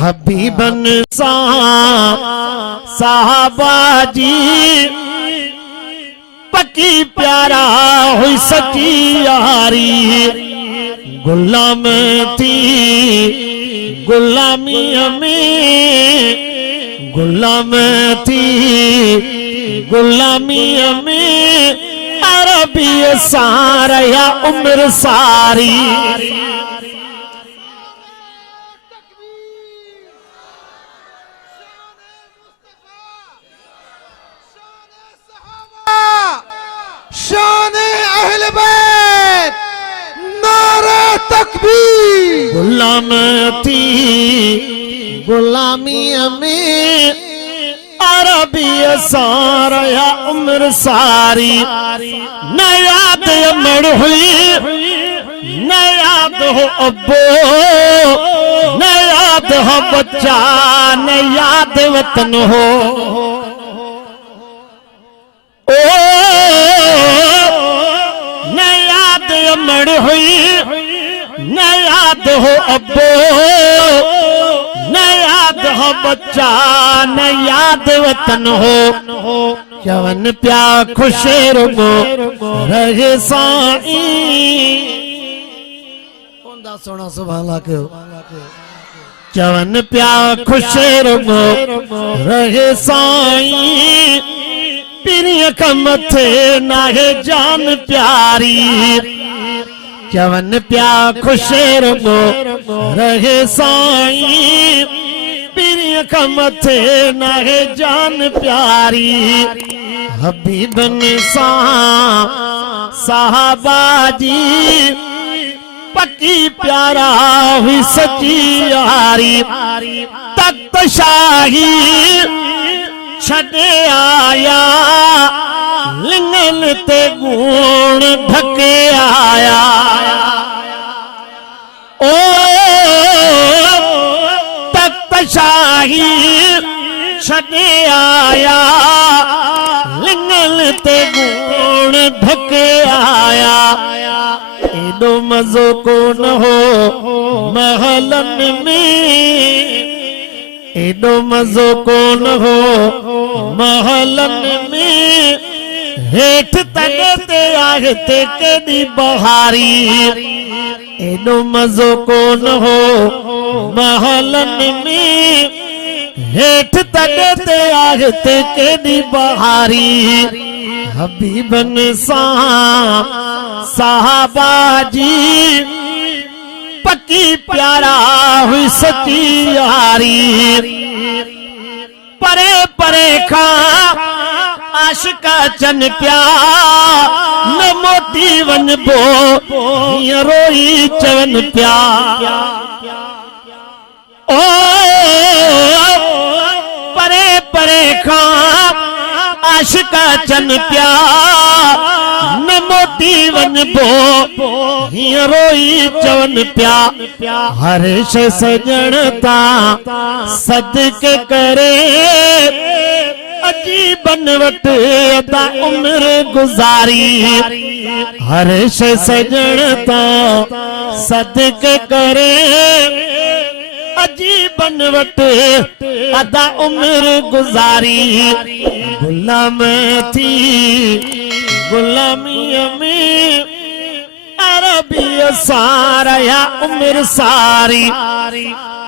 हबीबन साहबा जी पक्की प्यारा हुई सची यारी गुलाम थी गुलामी में गुलाम थी गुलामी में अरबी सारा या उम्र सारी शान अहल बैत नारे तकबीर गुलाम थी गुलामी में अरबी सारा या उम्र सारी न याद अमर हुई न याद हो अब्बो न याद हो बच्चा न याद वतन हो ओ न याद अमर हुई न याद हो अब्बो न याद हो बच्चा न याद वतन हो चवन प्या खुश रुगो रहे साई सोना सुभाला के चवन प्या खुश रुगो रहे साई पिरिय कमथे नाहे जान प्यारी चवन प्या खुश रुगो रहे साई पिरिय कमथे नाहे जान प्यारी हबीबन साहबा जी पक्की प्यारा हुई सची यारी तख्त शाही छड़े आया लिंगन ते गुण ढके आया ओ तख्त शाही छड़े आया लिंगन ते गुण ढके आया एडो मजो को न हो महलन में एडो मजो को न हो महलन में हेठ तगते आहते केदी बहारी एडो मजो को न हो महलन में हेठ तगते आहते केदी बहारी हबीबन साहबा जी पक्की प्यारा हुई सची यारी परे परे खा आशिका चन प्या न मोती वन बो रोई चवन प्या ओ परे परे खा आशिका चन प्या न मोती वन बो रोई चवन प्या हर शे सजणता सदके करे अजीबन वट अदा उम्र गुजारी हर शे सजणता सदके करे अजीबन वट अदा उम्र गुजारी गुलाम थी गुलामी में अरबी सारा या उम्र सारी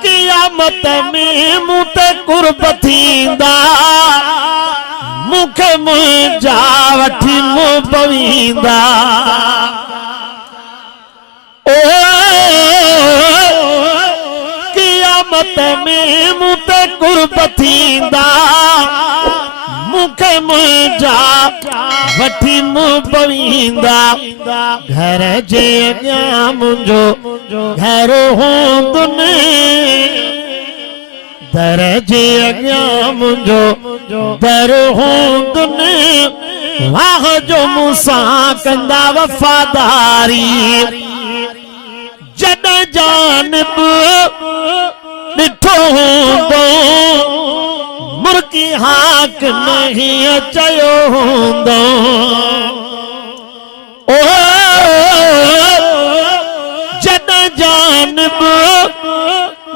कियामत में मुत कुर्ब थींदा मुखे मुंहिंजा वठी मुंह पवींदा ओ कियामत में मुत कुर्ब थींदा मुखे मुंहिंजा वठी मुंह पवींदा घर जे अॻियां मुंहिंजो घर हूंदुनि दर जे अॻियां मुंहिंजो दर हूंदुनि वाह जो मूंसां कंदा वफ़ादारी जॾहिं जानब ॾिठो हूंदो मुर्गी हाक नहीं चयो हूंदो ओ जॾहिं जानब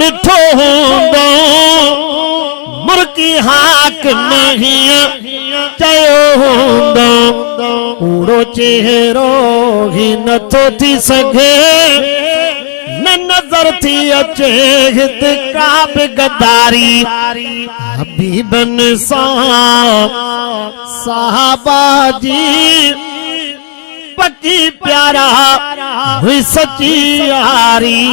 ॾिठो हूंदो तुर्की हाक नहीं चयो हूंदो कूड़ो चेहरो ही नथो थी सघे न नजर थी अचे हित का बि गदारी हबीबन सां साहबा जी पकी प्यारा हुई सची यारी